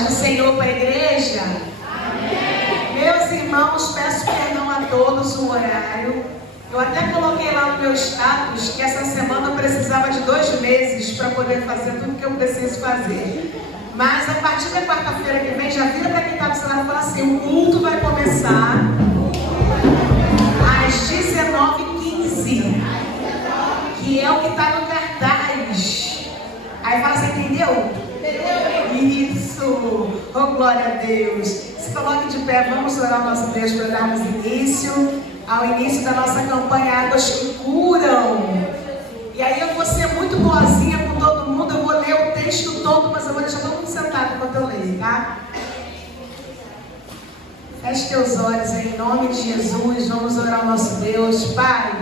Paz do Senhor para a igreja. Amém. Meus irmãos, peço perdão a todos o horário. Eu até coloquei lá no meu status que essa semana eu precisava de 2 meses para poder fazer tudo que eu preciso fazer. Mas a partir da quarta-feira que vem, já vira para quem está do celular e fala assim: o culto vai começar às 19h15, que é o que está no cartaz. Aí fala assim: entendeu? Isso! Oh, glória a Deus! Se coloque de pé, vamos orar ao nosso Deus para darmos início ao início da nossa campanha Águas que Curam. E aí eu vou ser muito boazinha com todo mundo, eu vou ler o texto todo, mas eu vou deixar todo mundo sentado enquanto eu leio, tá? Feche teus olhos em nome de Jesus, vamos orar ao nosso Deus. Pai,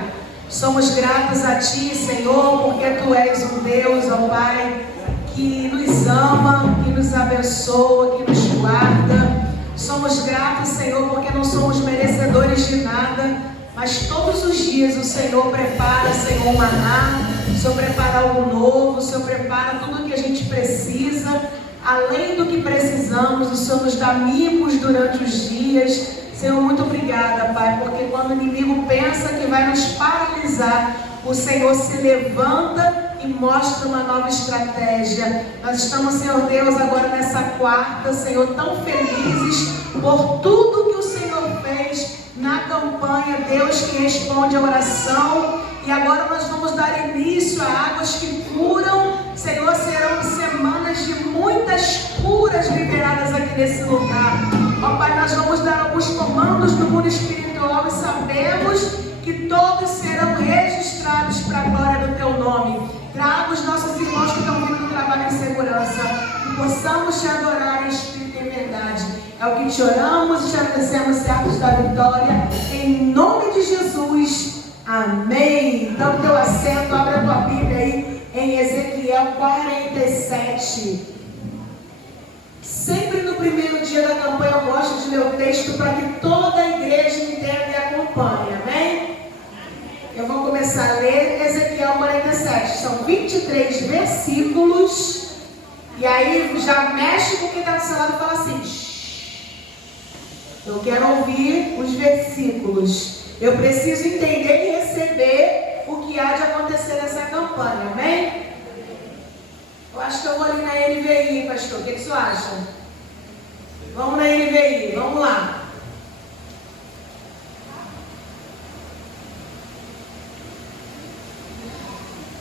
somos gratos a Ti, Senhor, porque Tu és um Deus, ó Pai, que nos ama, que nos abençoa, que nos guarda. Somos gratos, Senhor, porque não somos merecedores de nada, mas todos os dias o Senhor prepara, Senhor, um maná, o Senhor prepara algo novo, o Senhor prepara tudo o que a gente precisa, além do que precisamos, o Senhor nos dá mimos durante os dias. Senhor, muito obrigada, Pai, porque quando o inimigo pensa que vai nos paralisar, o Senhor se levanta e mostra uma nova estratégia. Nós estamos, Senhor Deus, agora nessa quarta, Senhor, tão felizes por tudo que o Senhor fez na campanha Deus que responde a oração. E agora nós vamos dar início a Águas que Curam. Senhor, serão semanas de muitas curas liberadas aqui nesse lugar. Ó Pai, nós vamos dar alguns comandos no mundo espiritual e sabemos que todos serão registrados para a glória do Teu nome. Traga os nossos irmãos que estão vindo do trabalho em segurança, que possamos Te adorar em espírito e em verdade. É o que Te oramos e Te agradecemos, certos da vitória, em nome de Jesus. Amém. Então, teu assento, abre a tua Bíblia aí em Ezequiel 47. Sempre no primeiro dia da campanha eu gosto de ler o texto para que toda a igreja entenda e acompanhe. Amém? Eu vou começar a ler Ezequiel 47. São 23 versículos. E aí já mexe com quem está do seu lado e fala assim: eu quero ouvir os versículos. Eu preciso entender e receber o que há de acontecer nessa campanha. Amém? Eu acho que eu vou ali na NVI, pastor. O que você acha? Vamos na NVI, vamos lá.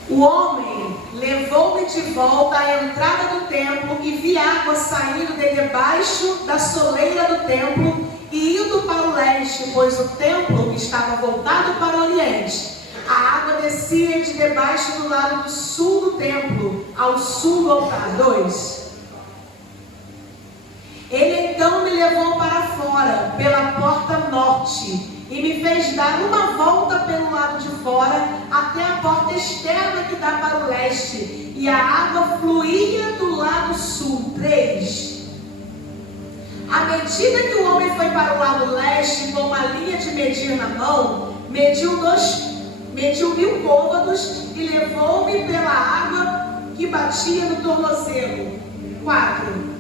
O homem levou-me de volta à entrada do templo e vi água saindo de debaixo da soleira do templo e indo para o leste, pois o templo estava voltado para o oriente. A água descia de debaixo do lado do sul do templo, ao sul do altar. 2. Ele então me levou para fora, pela porta norte, e me fez dar uma volta pelo lado de fora, até a porta externa que dá para o leste, e a água fluía do lado sul. 3. À medida que o homem foi para o lado leste, com uma linha de medir na mão, mediu 1000 côvados e levou-me pela água que batia no tornozelo. 4.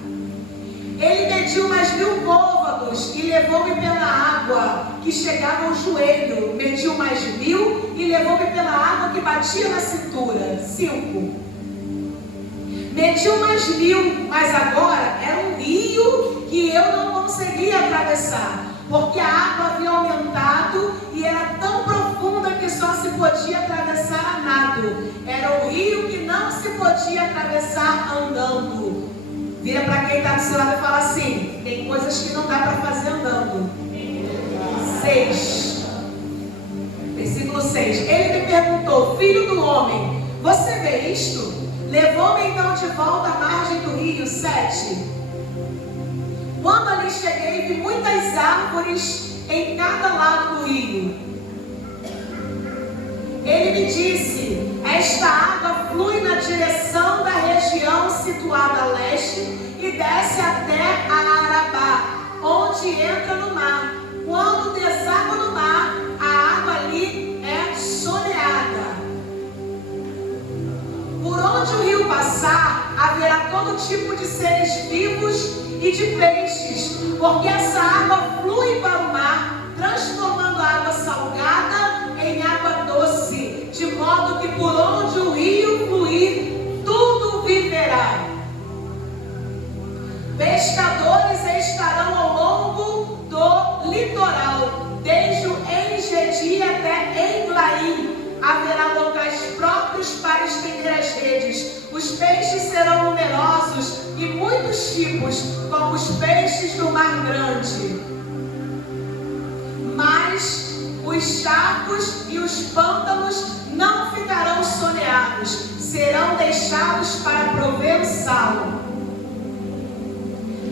Ele mediu mais 1000 côvados e levou-me pela água que chegava ao joelho. Mediu mais 1000 e levou-me pela água que batia na cintura. 5. Mediu mais 1000, mas agora era um rio que eu não conseguia atravessar, porque a água havia aumentado e era tão profunda que só se podia atravessar a nado. Era um rio que não se podia atravessar andando. Vira para quem está do seu lado e fala assim: tem coisas que não dá para fazer andando. 6. Versículo 6. Ele me perguntou: filho do homem, você vê isto? Levou-me então de volta à margem do rio. 7. Quando ali cheguei, vi muitas árvores em cada lado do rio. Ele me disse: esta água flui na direção da região situada a leste e desce até a Arabá, onde entra no mar. Quando deságua no mar, a água ali é soleada. Por onde o rio passar, haverá todo tipo de seres vivos e de peixes, porque essa água flui para o mar, transformando a água salgada em água doce, de modo que por onde o rio fluir, tudo viverá. Pescadores estarão ao longo do litoral, desde o Engedi até Englaim. Haverá locais próprios para estender as redes. Os peixes serão numerosos e muitos tipos, como os peixes do mar grande. Mas os charcos e os pântanos não ficarão soneados, serão deixados para prover o sal.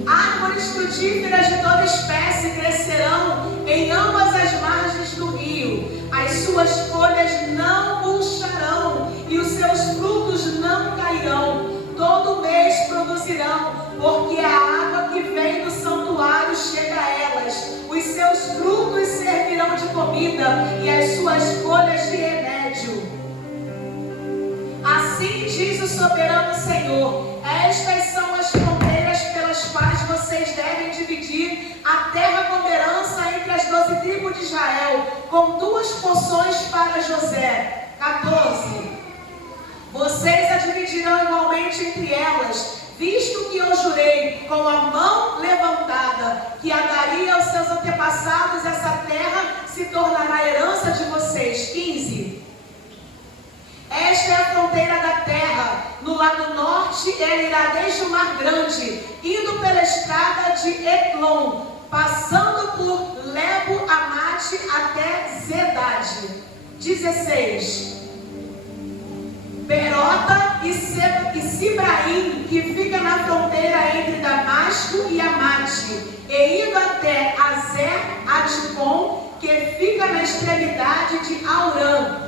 Árvores frutíferas de toda espécie crescerão em ambas as margens do rio. As suas folhas não murcharão e os seus frutos não cairão. Todo mês produzirão, porque a água que vem do santuário chega a elas. Os seus frutos servirão de comida e as suas folhas de remédio. Assim diz o soberano Senhor: estas são as fronteiras pelas quais vocês devem dividir a terra como herança entre as 12 tribos de Israel, com 2 porções para José. 14. Vocês a dividirão igualmente entre elas, visto que eu jurei com a mão levantada que a daria aos seus antepassados, essa terra se tornará herança de vocês. 15. Esta é a fronteira da terra. No lado norte, ela irá desde o Mar Grande, indo pela estrada de Etlon, passando por Lebo Amate até Zedade. 16. Berota e Sibraim, que fica na fronteira entre Damasco e Amate, e indo até Azer Aticom, que fica na extremidade de Aurã.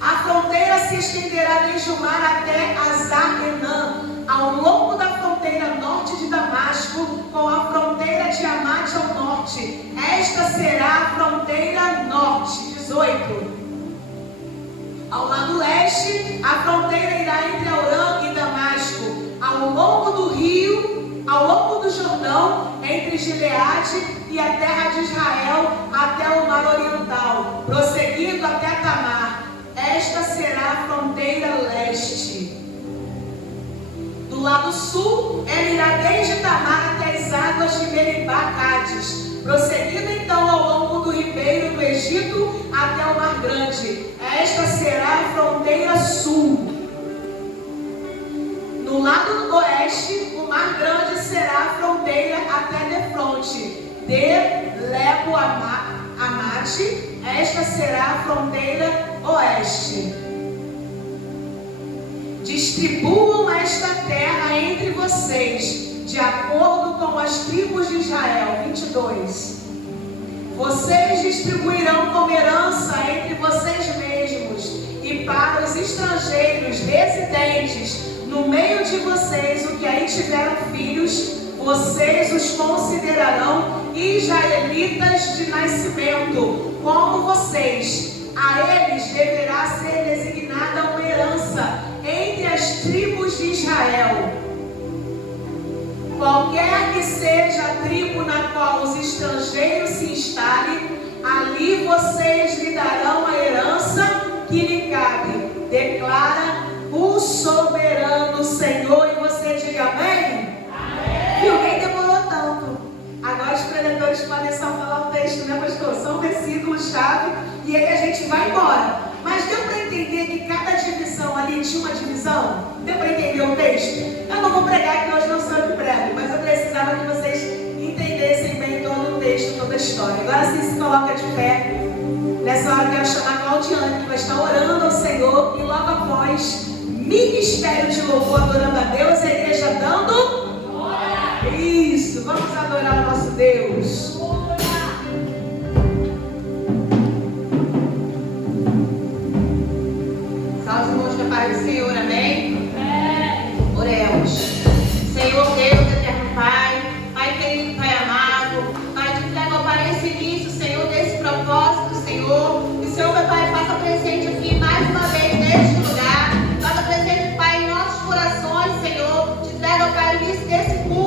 A fronteira se estenderá desde o mar até Azar-Enã, ao longo da fronteira norte de Damasco, com a fronteira de Amate ao norte. Esta será a fronteira norte. 18. Ao lado leste, a fronteira irá entre Aurã e Damasco, ao longo do rio, ao longo do Jordão, entre Gileade e a terra de Israel, até o mar oriental, prosseguindo até Tamar. Esta será a fronteira leste. Do lado sul, ela irá desde Tamar até as águas de Meribá-Cádiz, prosseguindo então ao longo do ribeiro do Egito até o Mar Grande. Esta será a fronteira sul. No lado oeste, o Mar Grande será a fronteira até Defronte, de Lebo Amate. Esta será a fronteira oeste. Distribuam esta terra entre vocês, de acordo com as tribos de Israel. 22. Vocês distribuirão como herança entre vocês mesmos e para os estrangeiros residentes no meio de vocês, o que aí tiveram filhos, vocês os considerarão israelitas de nascimento, como vocês. A eles deverá ser designada uma herança entre as tribos de Israel. Qualquer que seja a tribo na qual os estrangeiros se instalem, ali vocês lhe darão a herança que lhe cabe, declara o soberano Senhor. E você diga amém? Amém. Viu? Nem demorou tanto. Agora os preletores podem só falar o texto, né, pastor? São versículos-chave e aí a gente vai embora. Mas deu para entender que cada divisão ali tinha uma divisão? Deu para entender o texto? Eu não vou pregar, que hoje não sou eu que prego, mas eu precisava que vocês entendessem bem todo o texto, toda a história. Agora sim, se coloca de pé. Nessa hora eu quero chamar a Claudiane, que vai estar orando ao Senhor, e logo após, ministério de louvor, adorando a Deus, e a igreja dando glória. Isso, vamos adorar o nosso Deus. Salve, irmãos, que a paz do Senhor, amém? Oremos. Senhor Deus, eterno Pai, Pai querido, Pai amado, Pai, te entrego ao Pai esse início, Senhor, desse propósito, Senhor. Que o Senhor, meu Pai, faça presente aqui mais uma vez neste lugar. Faça presente, Pai, em nossos corações, Senhor. Te entrego ao Pai o início desse culto.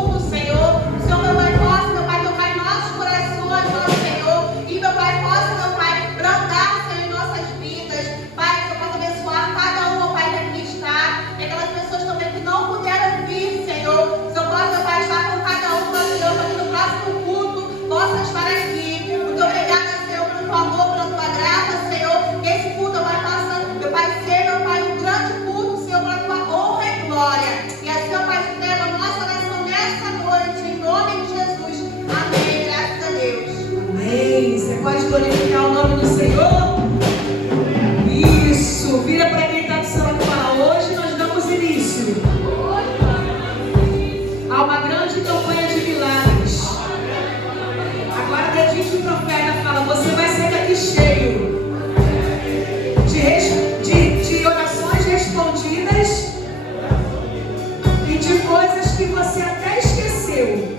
glorificar o nome do Senhor? Isso, vira para quem está do seu lado e fala: hoje nós damos início a uma grande campanha de milagres. Agora dedinho de profeta fala: você vai sair daqui cheio de orações respondidas e de coisas que você até esqueceu,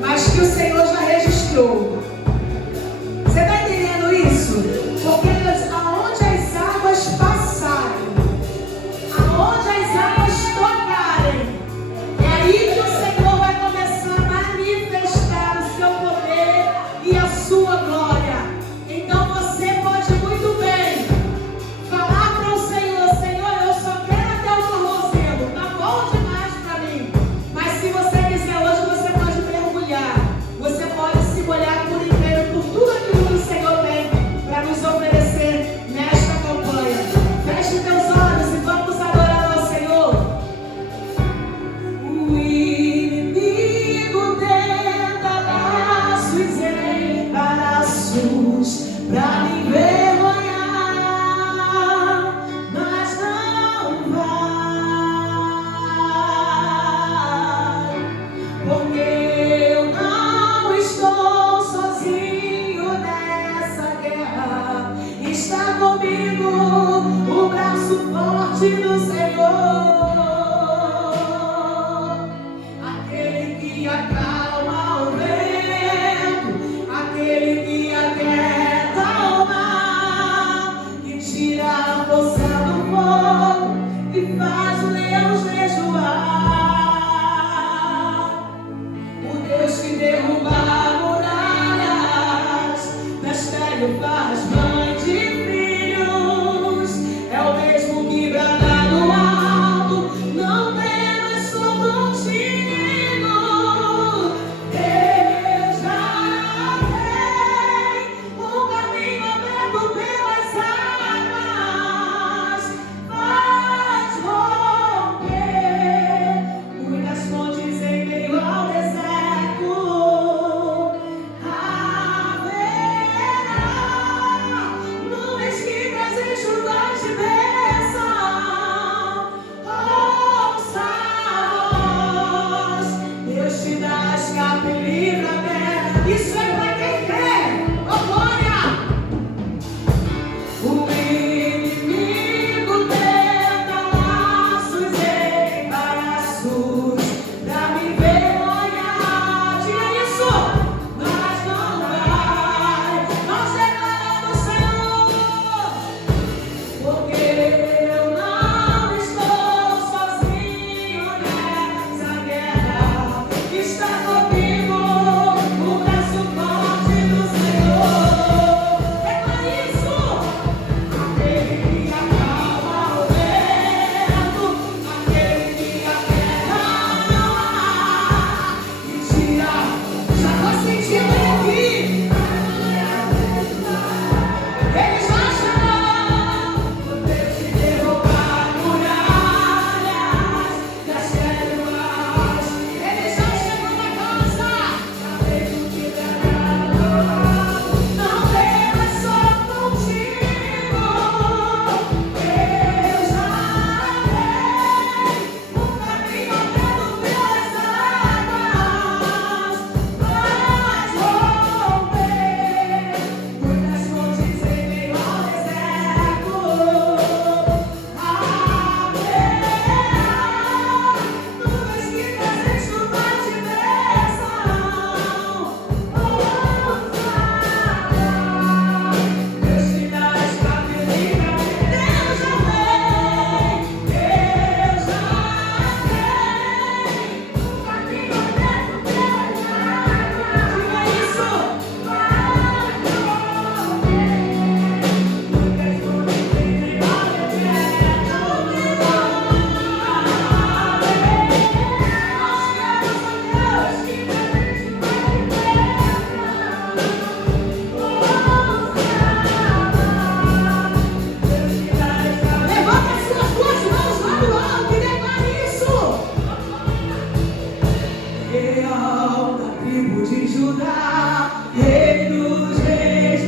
mas que o Senhor já registrou. Você está entendendo isso? Porque aonde as águas passarem, aonde as águas tocarem, é aí que o Senhor vai começar a manifestar o seu poder e a sua glória. Então você pode muito bem falar para o Senhor: Senhor, eu só quero até o tornozelo, tá bom demais para mim. Mas se você quiser hoje, você pode mergulhar, você pode se molhar por inteiro por tudo aquilo que o Senhor tem para nos oferecer nesta campanha. Feche teus olhos e vamos adorar ao Senhor. O inimigo tenta laços em embaraços pra me envergonhar, mas não vai, porque eu não estou sozinho nessa guerra. Está comigo o braço forte do Senhor, aquele que acalma o vento, aquele que aquieta o mar, que tira a força do fogo e faz o leão jejuar. O Deus que derruba muralhas, mistério faz mãe de filhos, é o mesmo que brada no alto: não temas, sou contigo. Eu já tenho um caminho aberto pelas águas, faz romper muitas fontes em meio ao deserto. Haverá nuvens que trazem chuvas de bênção. Ouça a voz, Deus te dá escape e livra a terra. Isso é para quem quer. Oh, glória! O inimigo tenta laços em embaraços pra me envergonhar. Diga isso, mas não vai. Nós declaramos, Senhor, porque eu não estou sozinho nessa guerra. Está comigo o braço forte do Senhor. Declare isso. Aquele que acalma o vento, aquele que aquieta o mar, e tira. Já estou sentindo ele aqui. Ele já chegou. O Deus que derruba muralhas das trevas. Ele já chegou na casa. Já fez o que dará. Não temas, sou contigo. Eu já tenho um caminho aberto pelas águas, faz romper muitas fontes em meio ao deserto. Haverá nuvens que trazem chuvas de bênção. Deus te dá escape e livra. Deus já vem, Deus já tem um caminho aberto pelas águas. Diga isso. Muitas fontes em meio ao deserto. Nós queremos a Deus que permite levanta as suas duas mãos lá no alto e declare isso. Leão da tribo de Judá, Rei dos reis,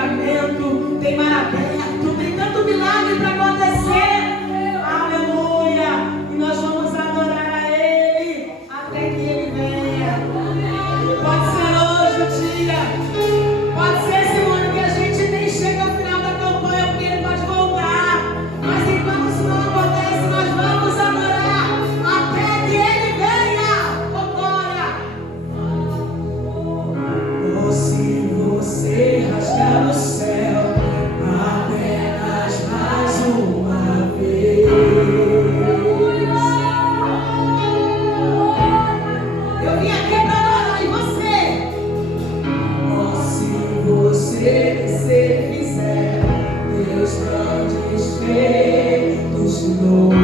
livramento, tem mar aberto, tem tanto milagre para acontecer. Aleluia! E nós vamos adorar a Ele até que Ele venha. Pode ser hoje o dia, pode ser esse ano que a gente nem chega ao final da campanha, porque Ele pode voltar. Mas enquanto isso não acontece, nós vamos adorar até que Ele venha. Oh, glória! Oh, se você rasgar o céu apenas mais uma vez, eu vim aqui para adorar, e você? Oh, se você fizer Deus grandes feitos de novo,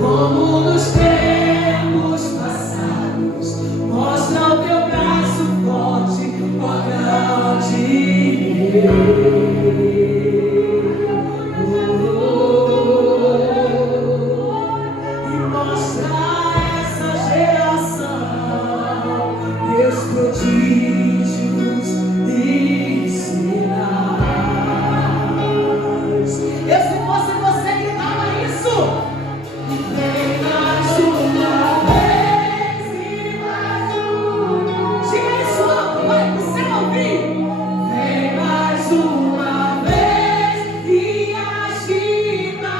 como nos tempos passados, mostra o teu braço forte, ó grande e mostra a essa geração Deus prodígios e sinais. Eu, se fosse você, gritava isso. Vem mais uma vez e mais uma. Diga isso alto, vai pro céu ouvir. Vem mais uma vez e agita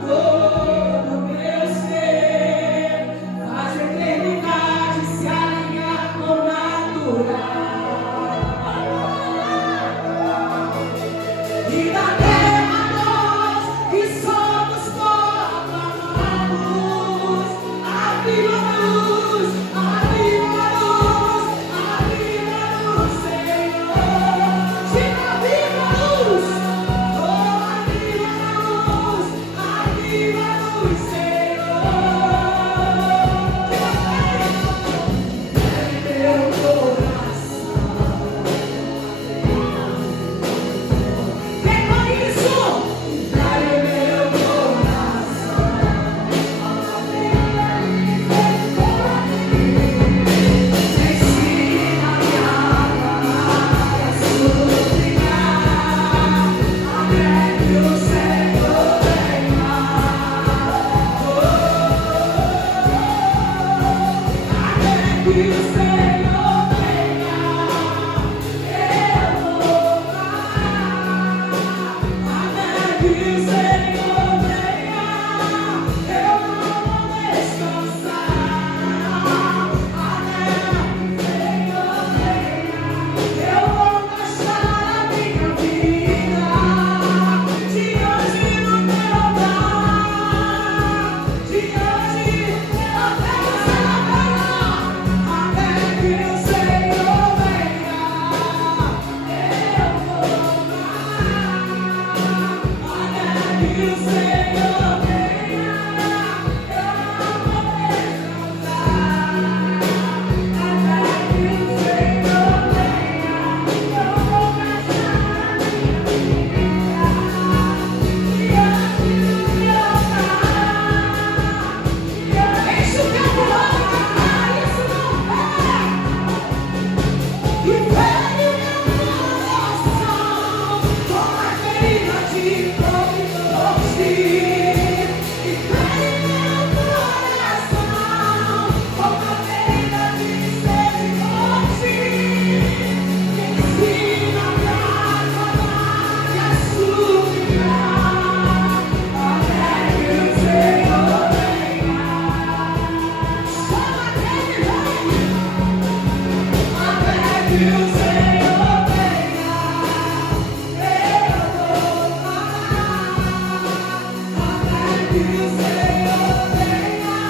todo o meu ser. Faz a eternidade se alinhar com o natural. E da terra nós que somos proclamados, aviva-nos, aviva-nos, aviva-nos, Senhor. Diga aviva-nos, oh aviva-nos, aviva-nos, Senhor. Diga meu coração. Vem com isso, dá-lhe meu coração. Ensina-me a amar e a suplicar, até que o Senhor venha. Até que o Senhor venha, eu vou parar. Até que o Senhor venha, eu não vou descansar. Até que o Senhor venha, eu vou gastar a minha vida diante do teu altar, diante até que o Senhor venha. Até que o Senhor venha, eu vou parar. Até que o Senhor venha, eu não vou descansar. Até que o Senhor venha, eu vou gastar a minha vida diante do teu altar. Deixa o teu coração cantar, isso não é. E fere meu coração com a ferida de doce. E fere meu coração com a ferida de doce. Ensina-me a clamar e a suplicar, até que o Senhor venha. Chama até Ele venha. Até que o Senhor venha, eu vou parar. Até que o Senhor venha,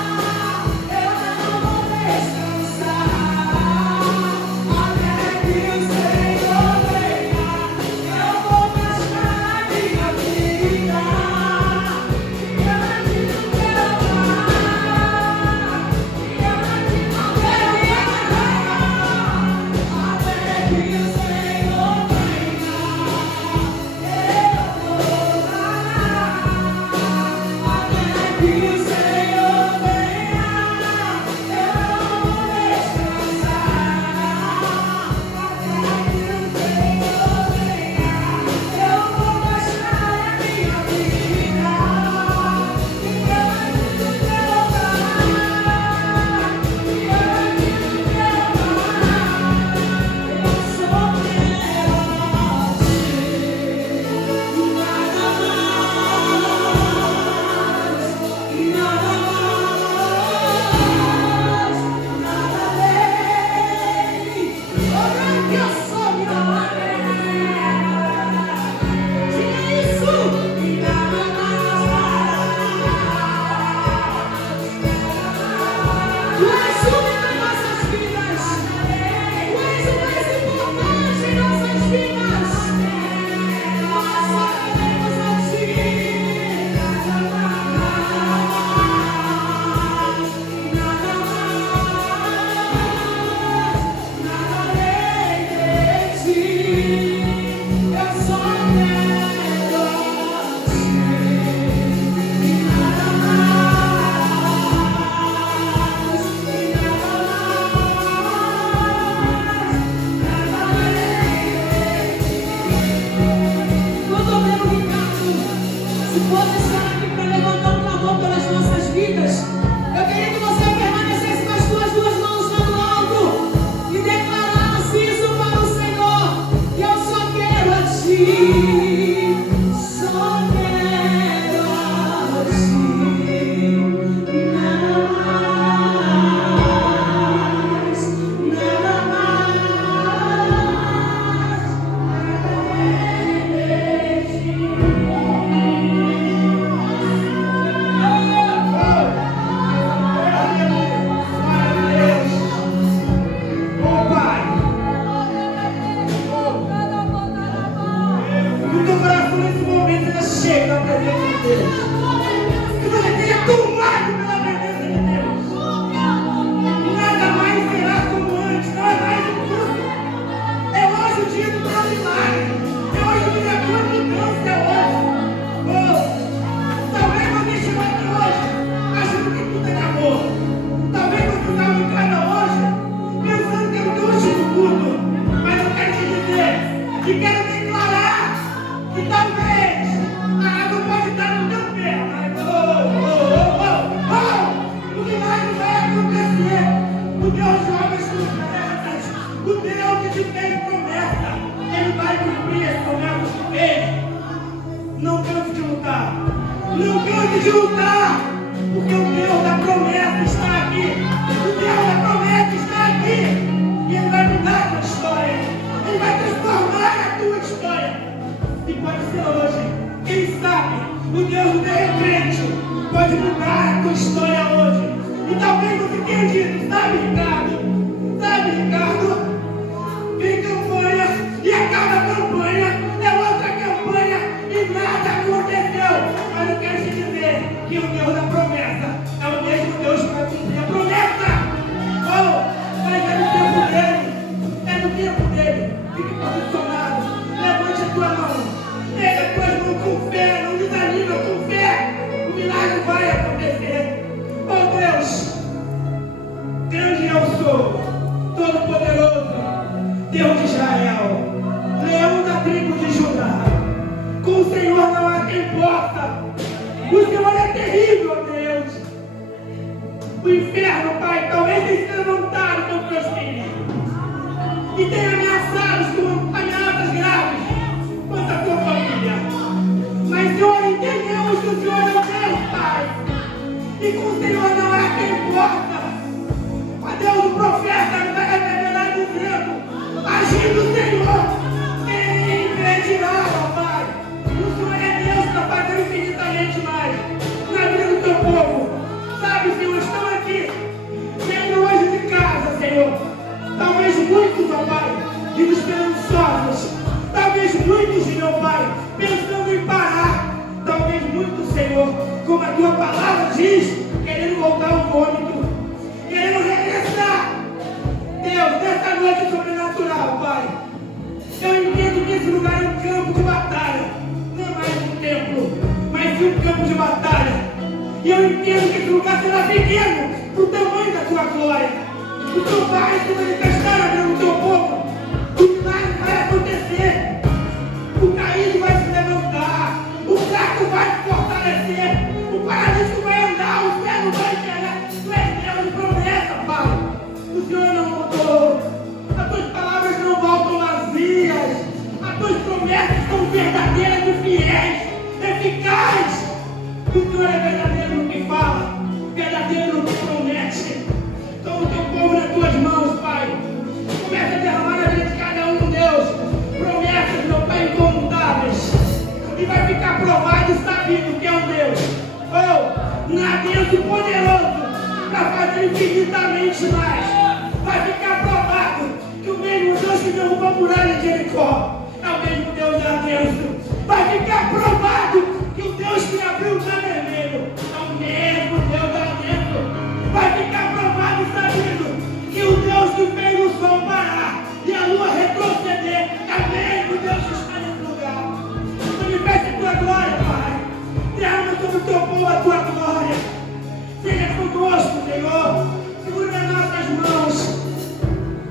eu não vou descansar. Até que o Senhor venha, eu vou gastar a minha vida diante do teu altar, diante do teu altar. Até lutar, porque o Deus da promessa está aqui. O Deus da promessa está aqui. E Ele vai mudar a tua história. Ele vai transformar a tua história. E pode ser hoje, quem sabe, o Deus do repente pode mudar a tua história hoje. E talvez você tenha dito, sabe, Ricardo, vem campanha e acaba a campanha, é outra campanha e nada aconteceu. Mas eu quero te dizer que o Deus da promessa é o mesmo Deus para cumprir a promessa. Oh, mas é no tempo dele, é no tempo dele. Fique posicionado, levante a tua mão. Pega as tuas mãos com fé, não desanima, com fé. O milagre vai acontecer. Oh Deus, grande eu sou, todo-poderoso, Deus de Israel, leão da tribo de Judá. Com o Senhor não há quem possa. O Senhor é terrível, ó Deus. O inferno, Pai, talvez tenha se levantado contra os teus filhos e tenha ameaçado com ameaças graves contra a tua família. Mas, Senhor, entendemos que o Senhor é o Deus, Pai, e com o Senhor não há quem possa. Ó Deus, o profeta vai revelar dizendo: agindo o Senhor, quem impedirá, ó Pai? O Senhor é Deus para fazer infinitamente mais na vida do teu povo. Sabe, Senhor, estão aqui dentro hoje de casa, Senhor. Talvez muitos, ó Pai, vindo esperançosos. Talvez muitos, meu Pai, pensando em parar. Talvez muitos, Senhor, como a tua palavra diz, querendo voltar ao vômito, querendo regressar. Deus, nessa noite sobrenatural, Pai, eu entendo que esse lugar é um campo de batalha. Não é mais um templo, mas sim um campo de batalha. E eu entendo que esse lugar será pequeno para o tamanho da tua glória. O teu Pai se manifestar na vida do teu povo. O milagre vai acontecer. O caído vai se levantar. O fraco vai se fortalecer. O paralítico vai andar. O cego vai enxergar. Tu és Deus de promessa, Pai. O Senhor não mudou. As tuas palavras não voltam vazias. As tuas promessas são verdadeiras e fiéis, eficazes. O Senhor é verdadeiro no que fala, verdadeiro no que promete. Toma o teu povo nas tuas mãos, Pai. Começa a derramar na vida de cada um, Deus, promessas, meu Pai, incontáveis. E vai ficar provado e sabido que é um Deus, oh, nadeiro poderoso, para fazer infinitamente mais. Vai ficar provado que o mesmo Deus que derrubou a muralha de Jericó é o mesmo Deus nadeiro. Vai ficar provado que o Deus que abriu o mar vermelho é o mesmo Deus nadeiro. Vai ficar provado e sabido que o Deus que fez o sol parar e a lua retroceder é o mesmo Deus que está nesse lugar. Manifeste a tua glória, Pai. Derrama sobre o teu povo a tua glória. Seja conosco, Senhor. Segura nas nossas mãos.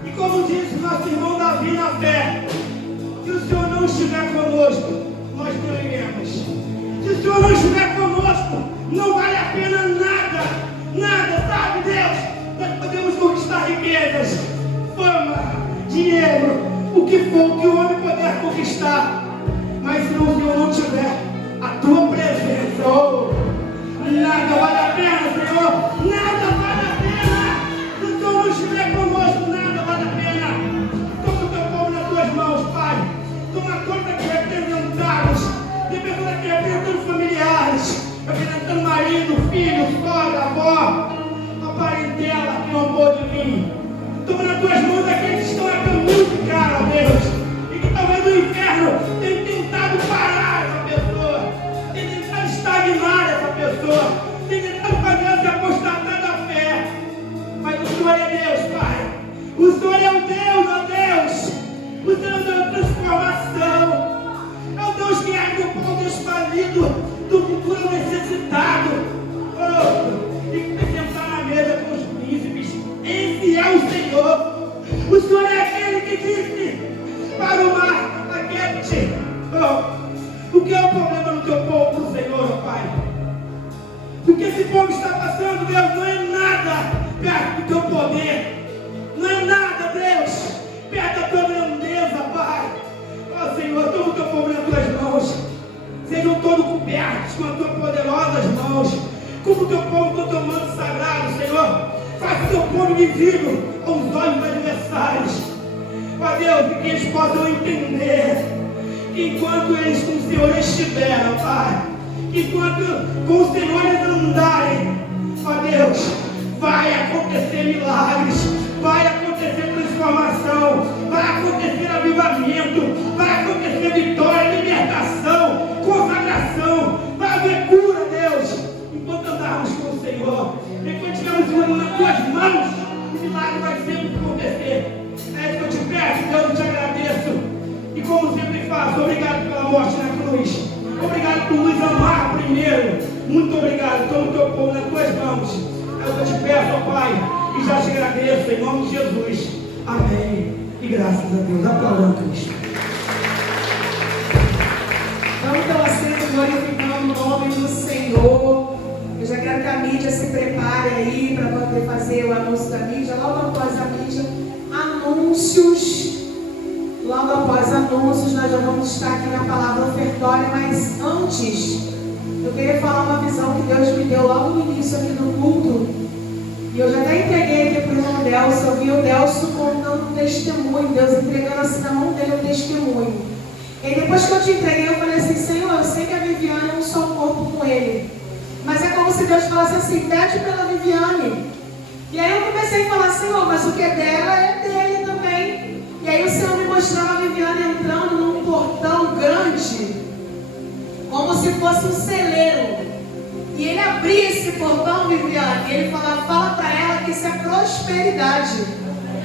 E como disse nosso irmão Davi na fé, se o Senhor não estiver conosco, nós não iremos. Se o Senhor não estiver conosco, não vale a pena nada. Nada, sabe, Deus? Nós podemos conquistar riquezas, fama, dinheiro, o que for, o que o homem puder conquistar. Mas se o Senhor não tiver a tua presença, oh, nada vale a pena, Senhor. Nada vale a pena. Se o Senhor não estiver conosco, nada vale a pena. Toma o teu povo nas tuas mãos, Pai. Toma conta de representados, de pessoas aqui representando familiares, representando marido, filho, sogra, avó, a parentela que não pôde vir. Toma nas tuas mãos aqueles que estão a caminho de cara, Deus, e que talvez o inferno tenha tentado parar essa pessoa, tenha tentado estagnar essa pessoa, tenha tentado fazer ela se apostatar da fé. Mas o Senhor é Deus, Pai. O Senhor é o Deus, ó Deus. O Senhor é o Deus da transformação. É o Deus que ergue o pão desfalido do futuro necessitado. Oh, e que te sentar na mesa com os príncipes. Esse é o Senhor. O Senhor é aquele que disse para o mar: aquiete. Oh, o que é o problema no teu povo, Senhor, oh Pai? O que esse povo está passando, Deus, não é nada perto do teu poder. Não é nada, Deus, perto da tua grandeza, Pai. Ó Senhor, toma o teu povo nas tuas mãos. Sejam todos cobertos com as tuas poderosas mãos. visível aos olhos adversários. Ó Deus, que eles possam entender que enquanto eles com o Senhor estiveram, Pai, que enquanto com o Senhor eles andarem, ó Deus, vai acontecer milagres, vai acontecer transformação, vai acontecer avivamento, vai acontecer vitória, libertação, consagração, vai haver cura, Deus, enquanto andarmos com o Senhor, enquanto estivermos olhando nas tuas mãos, o milagre vai sempre acontecer. É isso que eu te peço, Deus, eu te agradeço. E como sempre faço, obrigado pela morte na cruz. Obrigado por nos amar primeiro. Muito obrigado. Toma o teu povo nas tuas mãos. É o que eu te peço, ó Pai. E já te agradeço em nome de Jesus. Amém. E graças a Deus. Aplaudam Cristo. Vamos então assim, glorificando o nome do Senhor. Eu já quero que a mídia se prepare aí para poder fazer o anúncio da mídia. Logo após a mídia, anúncios. Logo após anúncios, nós já vamos estar aqui na palavra ofertória, mas antes, eu queria falar uma visão que Deus me deu logo no início aqui no culto. E eu já até entreguei aqui para o irmão Delcio. Eu vi o Delcio contando um testemunho, Deus entregando assim na mão dele um testemunho. E depois que eu te entreguei, eu falei assim: Senhor, eu sei que a Viviane é um só corpo com ele, mas é como se Deus falasse assim: pede pela Viviane. E aí eu comecei a falar: Senhor, mas o que é dela é dele também. E aí o Senhor me mostrava a Viviane entrando num portão grande, como se fosse um celeiro. E ele abria esse portão, Viviane, e ele falava: fala para ela que isso é prosperidade.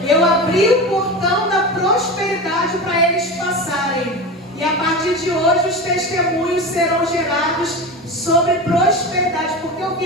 Eu abri o portão da prosperidade para eles passarem. E a partir de hoje os testemunhos serão gerados sobre prosperidade. Porque eu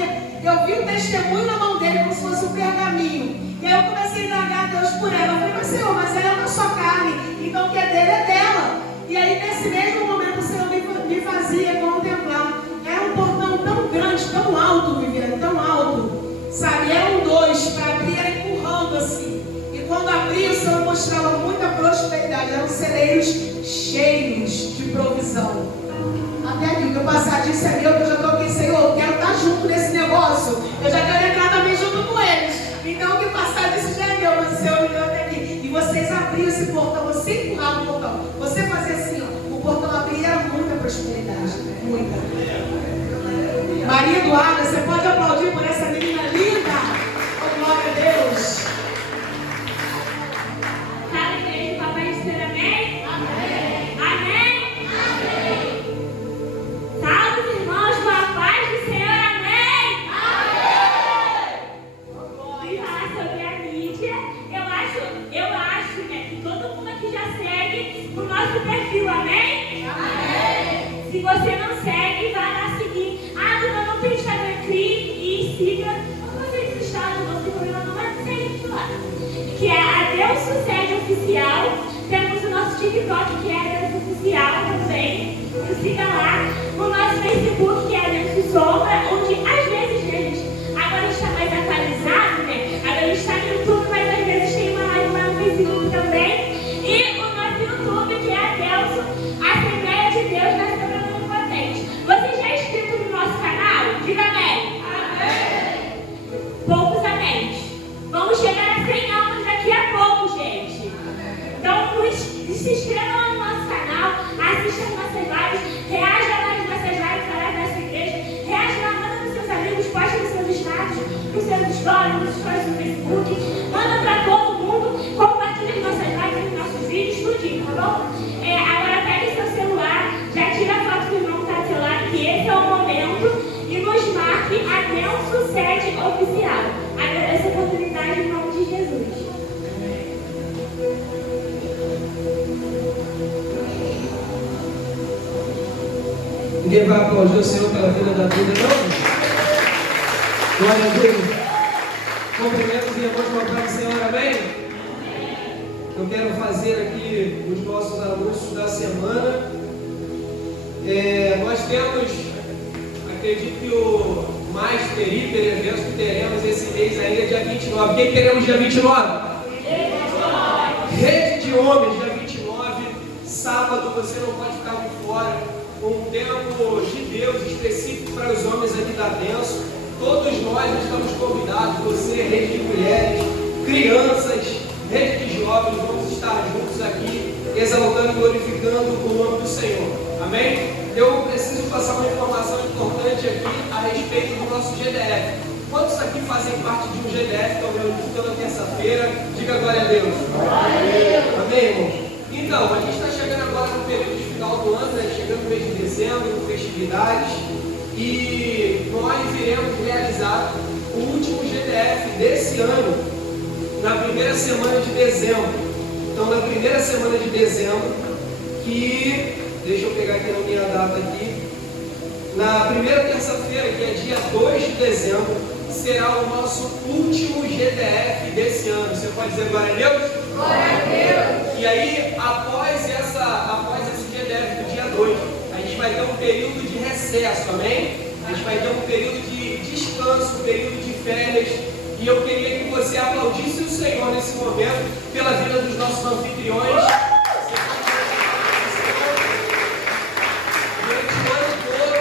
vi o testemunho na mão dele como se fosse um pergaminho. E aí eu comecei a indagar a Deus por ela. Eu falei: mas Senhor, mas ela é uma só carne, então o que é dele é dela. E aí nesse mesmo momento o Senhor me fazia contemplar. Era um portão tão grande, tão alto, Viviane, tão alto. Sabe, eram dois para abrir, era empurrando assim. E quando abria, o Senhor mostrava muita prosperidade. Eram celeiros cheios de provisão. Até aqui, que eu passar disso é meu, que eu já estou aqui: Senhor, eu quero estar junto nesse negócio. Eu já quero entrar também junto com eles. Então o que passar disso já é meu, mas o Senhor me deu até aqui. E vocês abriam esse portão, você empurrava o portão. Você fazia assim, ó, o portão abria, era muita prosperidade. Muita. Maria Eduarda, você pode aplaudir por essa menina linda? Oh, glória a Deus. Sabe, igreja, papai dizer amém? Amém. Amém? Amém. Salve os irmãos com a paz do Senhor, amém? Amém. E falar sobre a mídia, eu acho, né, que todo mundo aqui já segue o nosso perfil, amém? Amém. Se você não segue, vai lá seguir. Ah, não tem Instagram, clique e siga. Não sei se está, não tem problema, não, mas segue lá. Que é a Deus Sucede Oficial. Temos o nosso TikTok, que é a Deus Oficial também. Nos siga lá. O nosso Facebook, que é a Deus Sombra, onde às vezes, né, gente, agora está mais atualizado, né? Agora a gente está no YouTube, mas às vezes tem uma live lá no Facebook também. E o nosso YouTube, que é a Deus, Assembleia de Deus na Câmara do Potente. Você já é inscrito no nosso canal? Diga amém. Amém. Poucos amém. Vamos chegar a 100 anos daqui a pouco, gente. Então, se inscreva lá no nosso canal, assista as nossas lives, reaja lá nas nossas lives, lá na nossa igreja, reaja lá, manda para os seus amigos, posta nos seus status, nos seus stories, nos stories do Facebook, manda para todo mundo, compartilha as nossas lives, os nossos vídeos, tudinho, tá bom? Agora pegue seu celular, já tira a foto do irmão que está do seu lado, que esse é o momento, e nos marque a Deus Sucede Oficial. Agradeço a oportunidade em nome de Jesus. Ninguém vai aplaudir o Senhor pela vida da vida, não? Glória a Deus. Cumprimentos e irmãos com a paz do Senhor, amém? Eu quero fazer aqui os nossos anúncios da semana. Nós temos, acredito que o Master Hiper evento que teremos esse mês ainda, dia 29. Quem teremos dia 29? Rede de Homens, dia 29. Sábado, você não pode ficar de fora. Um tempo de Deus específico para os homens aqui da Denso. Todos nós estamos convidados, você, Rede de Mulheres, crianças, rede de jovens, vamos estar juntos aqui, exaltando e glorificando o nome do Senhor. Amém? Eu preciso passar uma informação importante aqui a respeito do nosso GDF. Quantos aqui fazem parte de um GDF, estão reunidos toda terça-feira? Diga glória a Deus. Amém, irmão? Então, a gente está chegando agora no período de final do ano, né? Chegando no mês de dezembro, festividades, e nós iremos realizar o último GDF desse ano, na primeira semana de dezembro. Então, na primeira semana de dezembro, deixa eu pegar aqui na minha data aqui, na primeira terça-feira, que é dia 2 de dezembro, será o nosso último GDF desse ano. Você pode dizer glória a Deus? Glória a Deus! E aí, após esse GDF do dia 2, a gente vai ter um período de recesso, amém? A gente vai ter um período de descanso, um período de férias. E eu queria que você aplaudisse o Senhor nesse momento, pela vida dos nossos anfitriões. Durante o ano todo,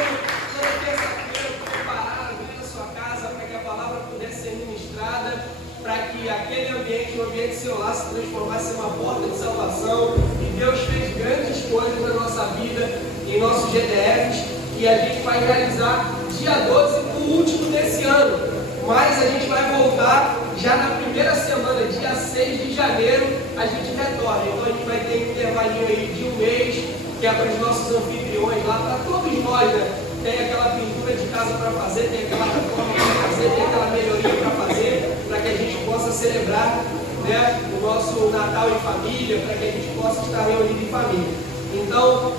toda terça-feira, prepararam, vir na sua casa para que a palavra pudesse ser ministrada, para que aquele ambiente, o ambiente celular, se transformasse em uma porta de salvação. E Deus fez grandes coisas na nossa vida, em nossos GDFs, e a gente vai realizar dia 12, o último desse ano. Mas a gente vai voltar já na primeira semana, dia 6 de janeiro, a gente retorna. Então a gente vai ter um intervalinho aí de um mês, que é para os nossos anfitriões lá, para todos nós, né? Tem aquela pintura de casa para fazer, tem aquela reforma para fazer, tem aquela melhoria para fazer, para que a gente possa celebrar, né, o nosso Natal em família, para que a gente possa estar reunido em família. Então,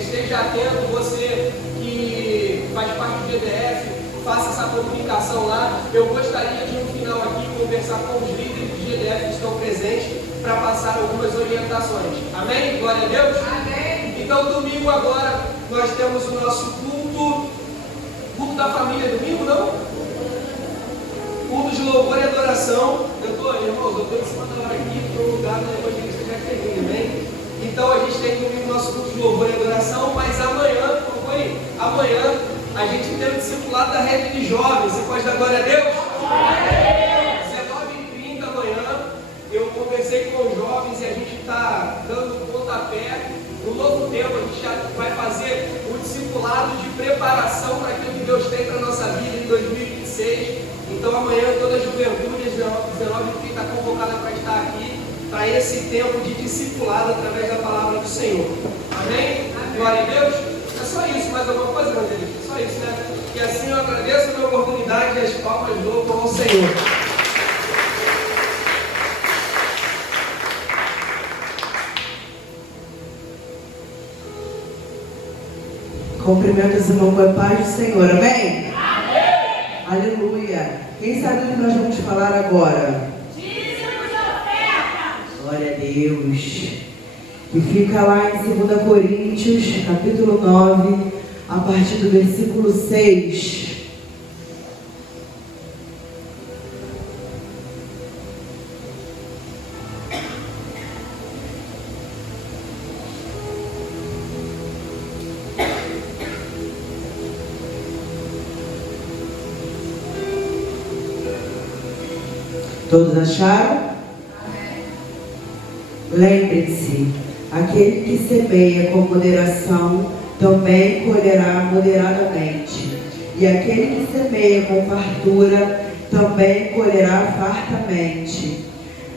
esteja atento, você que faz parte do GDF, faça essa comunicação lá. Eu gostaria de, no final aqui, conversar com os líderes do GDF que estão presentes para passar algumas orientações. Amém? Glória a Deus? Amém. Então, domingo agora, nós temos o nosso culto da família, domingo, não? Culto de louvor e adoração. Irmãos, eu estou em cima da hora aqui, porque o lugar da evangelista já termina, amém? Então, a gente tem domingo o nosso culto de louvor e adoração, mas amanhã, a gente tem o discipulado da rede de jovens. Você pode dar glória a Deus? Glória a Deus! 19h30 amanhã, eu conversei com os jovens e a gente está dando um pontapé. No novo tempo, a gente já vai fazer o discipulado de preparação para aquilo que Deus tem para a nossa vida em 2026. Então, amanhã, toda a juventude, às 19h30, está convocada para estar aqui, para esse tempo de discipulado através da palavra do Senhor. Amém? Glória a Deus! É só isso, mais alguma coisa, Evangelista? Só isso, né? E assim eu agradeço a minha oportunidade e as palmas louvam ao Senhor. Cumprimento os irmãos com a paz do Senhor, amém? Amém! Aleluia! Quem sabe o que nós vamos falar agora? Dízimos e ofertas! Glória a Deus! Que fica lá em 2 Coríntios, capítulo 9, a partir do versículo 6. Todos acharam? Lembre-se, aquele que semeia com moderação também colherá moderadamente, e aquele que semeia com fartura também colherá fartamente.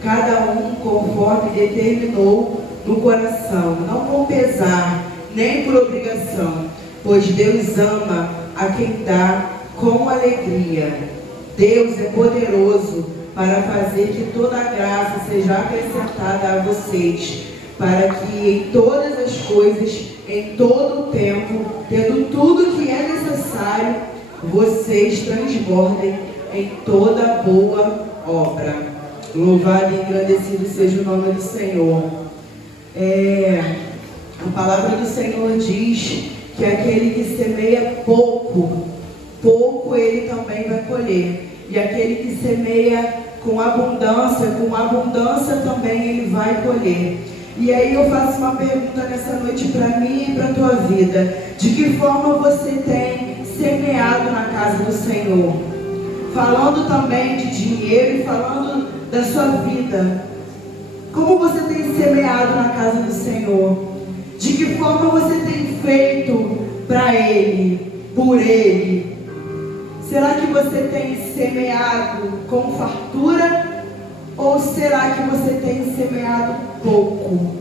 Cada um conforme determinou no coração, não com pesar, nem por obrigação, pois Deus ama a quem dá com alegria. Deus é poderoso para fazer que toda a graça seja acrescentada a vocês, para que em todas as coisas, em todo o tempo, tendo tudo que é necessário, vocês transbordem em toda boa obra. Louvado e engrandecido seja o nome do Senhor. A palavra do Senhor diz que aquele que semeia pouco, pouco ele também vai colher. E aquele que semeia com abundância também ele vai colher. E aí eu faço uma pergunta nessa noite para mim e para a tua vida. De que forma você tem semeado na casa do Senhor? Falando também de dinheiro e falando da sua vida. Como você tem semeado na casa do Senhor? De que forma você tem feito para Ele, por Ele? Será que você tem semeado com fartura? Ou será que você tem semeado pouco?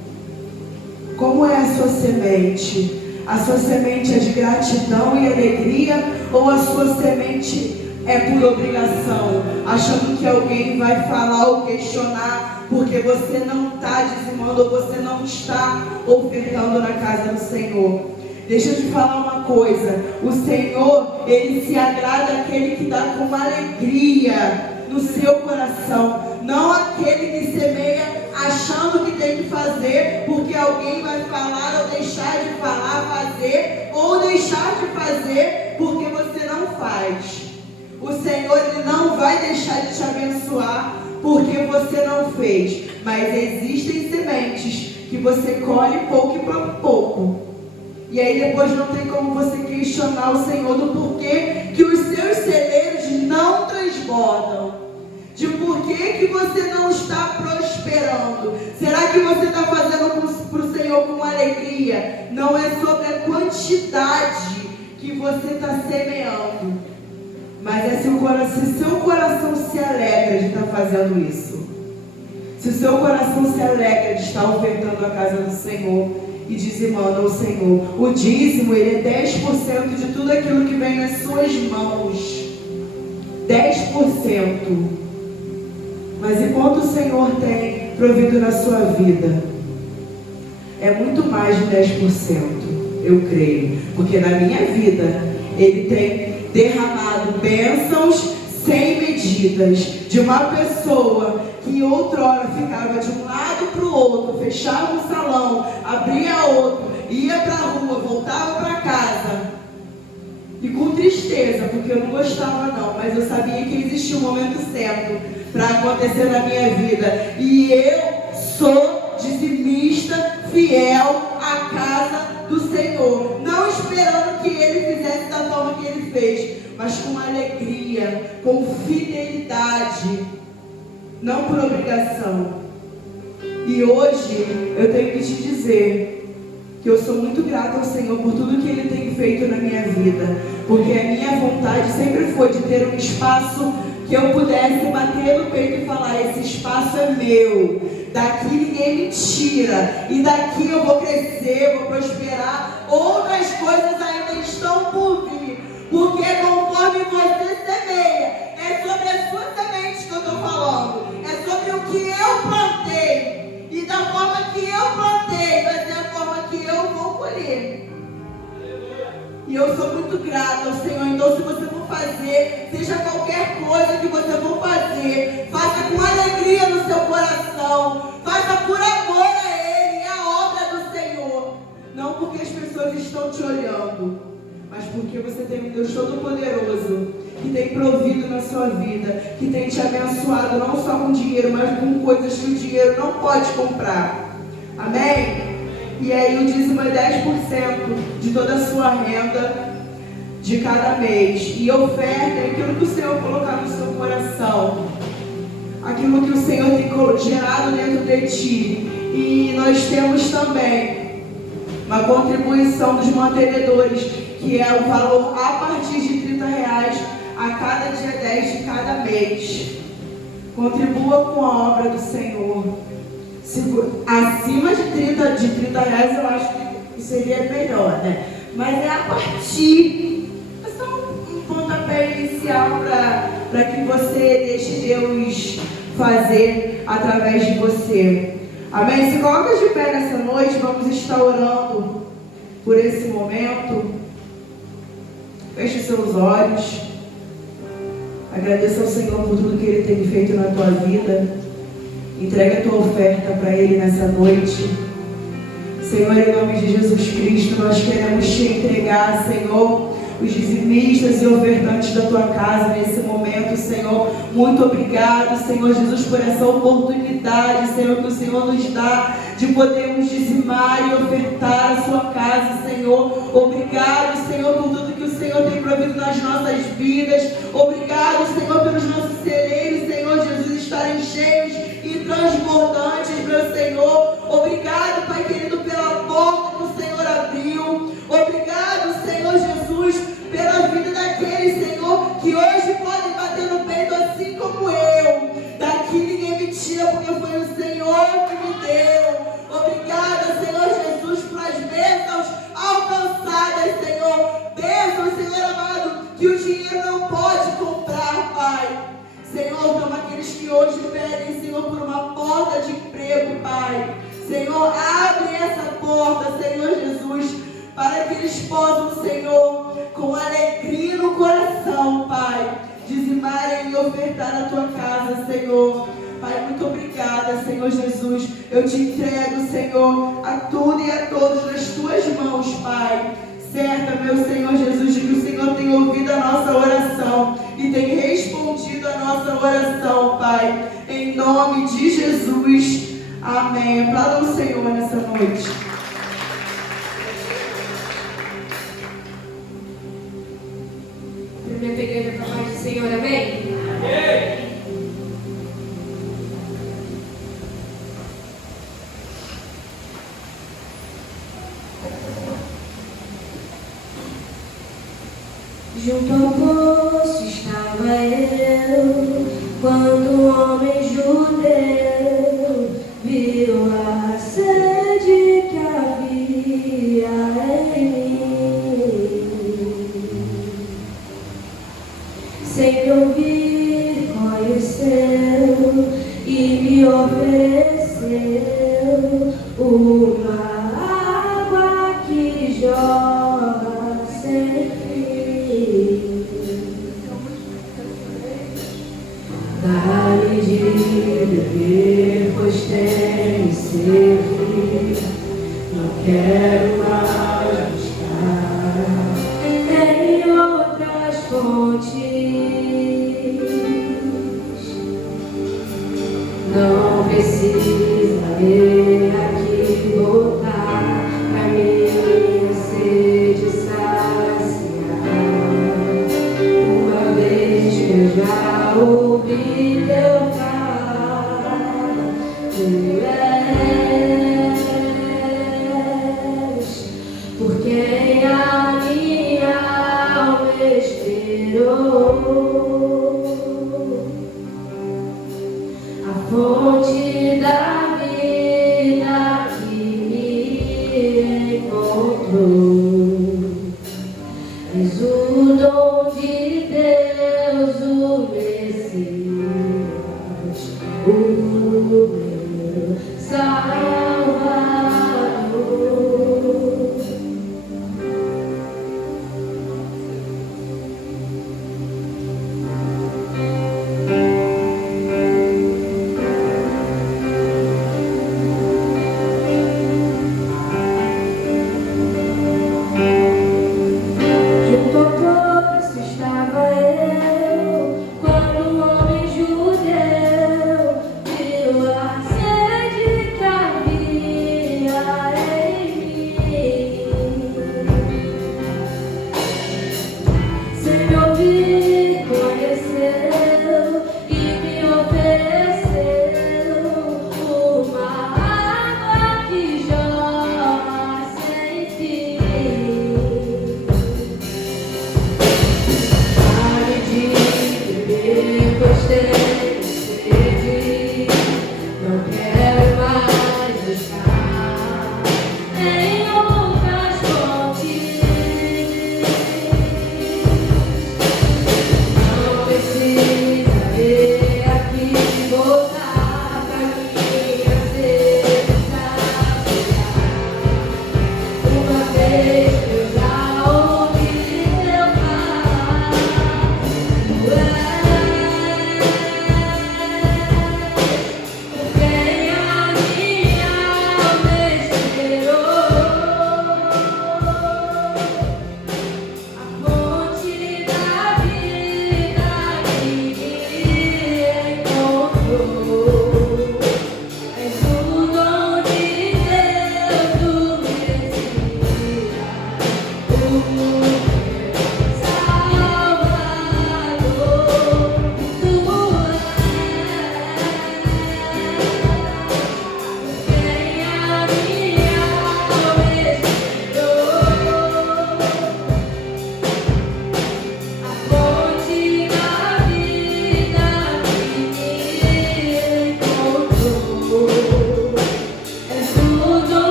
Como é a sua semente? A sua semente é de gratidão e alegria? Ou a sua semente é por obrigação? Achando que alguém vai falar ou questionar porque você não está dizimando ou você não está ofertando na casa do Senhor. Deixa eu te falar uma coisa. O Senhor, Ele se agrada aquele que dá com alegria no seu coração. Não aquele que semeia achando que tem que fazer porque alguém vai falar ou deixar de falar, fazer ou deixar de fazer porque você não faz. O Senhor, Ele não vai deixar de te abençoar porque você não fez. Mas existem sementes que você colhe pouco e planta pouco. E aí depois não tem como você questionar o Senhor do porquê que os seus celeiros não transbordam. De porquê que você não está prosperando. Será que você está fazendo para o Senhor com alegria? Não é sobre a quantidade que você está semeando, mas é se o seu coração se alegra de estar fazendo isso. Se o seu coração se alegra de estar ofertando a casa do Senhor e dizimando ao Senhor. O dízimo, ele é 10% de tudo aquilo que vem nas suas mãos. 10%. Mas enquanto o Senhor tem provido na sua vida, é muito mais de 10%, eu creio. Porque na minha vida, Ele tem derramado bênçãos sem medidas. De uma pessoa que outrora ficava de um lado para o outro, fechava um salão, abria outro, ia para a rua, voltava para casa. E com tristeza, porque eu não gostava não, mas eu sabia que existia um momento certo para acontecer na minha vida. E eu sou dizimista fiel à casa do Senhor, não esperando que Ele fizesse da forma que Ele fez, mas com alegria, com fidelidade, não por obrigação. E hoje eu tenho que te dizer que eu sou muito grata ao Senhor por tudo que Ele tem feito na minha vida, porque a minha vontade sempre foi de ter um espaço que eu pudesse bater no peito e falar: esse espaço é meu, daqui ninguém me tira, e daqui eu vou crescer, vou prosperar, outras coisas ainda estão por vir, porque conforme você semeia, é sobre a sua semente que eu estou falando, é sobre o que eu plantei, e da forma que eu plantei, vai ser a forma que eu vou colher. E eu sou muito grata ao Senhor. Então, se você for fazer, seja qualquer coisa que você for fazer, faça com alegria no seu coração, faça por amor a Ele, a obra do Senhor. Não porque as pessoas estão te olhando, mas porque você tem um Deus Todo-Poderoso que tem provido na sua vida, que tem te abençoado não só com dinheiro, mas com coisas que o dinheiro não pode comprar. Amém? E aí o dízimo é 10% de toda a sua renda de cada mês. E oferta é aquilo que o Senhor colocar no seu coração, aquilo que o Senhor tem gerado dentro de ti. E nós temos também uma contribuição dos mantenedores, que é o valor a partir de R$30 a cada dia 10 de cada mês. Contribua com a obra do Senhor. Acima de 30 reais eu acho que seria melhor, né? Mas é a partir, é só um pontapé inicial para que você deixe Deus fazer através de você. Amém? Se coloca de pé nessa noite, vamos estar orando por esse momento. Feche seus olhos. Agradeça ao Senhor por tudo que Ele tem feito na tua vida. Entrega a tua oferta para Ele nessa noite. Senhor, em nome de Jesus Cristo, nós queremos te entregar, Senhor, os dizimistas e ofertantes da tua casa nesse momento, Senhor. Muito obrigado, Senhor Jesus, por essa oportunidade, Senhor, que o Senhor nos dá de podermos dizimar e ofertar a sua casa, Senhor. Obrigado, Senhor, por tudo que o Senhor tem provido nas nossas vidas. Obrigado, Senhor, pelos nossos celeiros, Senhor Jesus, estarem cheios e transbordantes, meu Senhor. Obrigado, Pai querido, pela porta que o Senhor abriu. Obrigado, Senhor Jesus, pela vida daqueles, Senhor, que hoje podem bater no peito assim como eu. Daqui ninguém me tira, porque foi o Senhor que me deu. Obrigada, Senhor Jesus, pelas bênçãos alcançadas, Senhor. Bênçãos, Senhor amado, que o dinheiro não pode comprar, Pai. Senhor, como aqueles que hoje pedem, Senhor, por uma porta de emprego, Pai. Senhor, abre essa porta, Senhor Jesus, para que eles possam, Senhor, com alegria no coração, Pai, dizimarem e ofertar na tua casa, Senhor. Pai, muito obrigada, Senhor Jesus. Eu te entrego, Senhor, a tudo e a todos nas tuas mãos, Pai. Certa, meu Senhor Jesus, de que o Senhor tem ouvido a nossa oração e tem respondido a nossa oração, Pai. Em nome de Jesus. Amém. Aplauda o Senhor nessa noite. Primeira igreja para mais do Senhor, amém? Amém. Junto ao poço estava eu, quando um homem judeu viu a sede que havia em mim. Sem me ouvir, conheceu e me ofereceu uma água que jorra sem fim. Dá-me de beber, pois tenho sede, não quero mais buscar em outras fontes. Não precisa vir aqui voltar pra minha sede saciar. Uma vez que eu já ouvi teu falar, tu és por quem a minha alma esperou. Fonte da vida que me encontrou. És o dom de Deus, o Messias, o meu Salvador. Não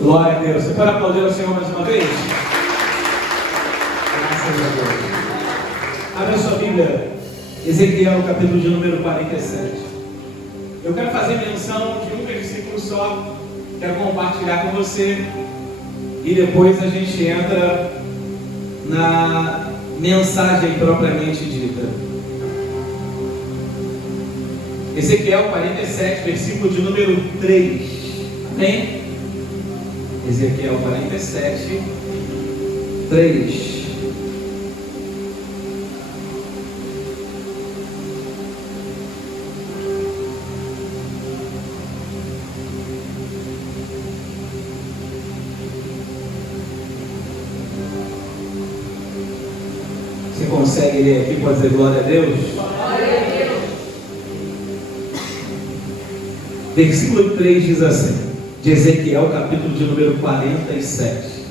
Glória a Deus. Você pode aplaudir ao Senhor mais uma vez? Graças a Deus. Abra sua Bíblia, Ezequiel, capítulo de número 47. Eu quero fazer menção de um versículo só, quero compartilhar com você, e depois a gente entra na mensagem propriamente dita. Ezequiel 47, versículo de número 3. Amém? Ezequiel 47, 3. Você consegue ler aqui? Pode dizer glória a Deus? Glória a Deus. Versículo 3 diz assim, de Ezequiel, capítulo de número 47.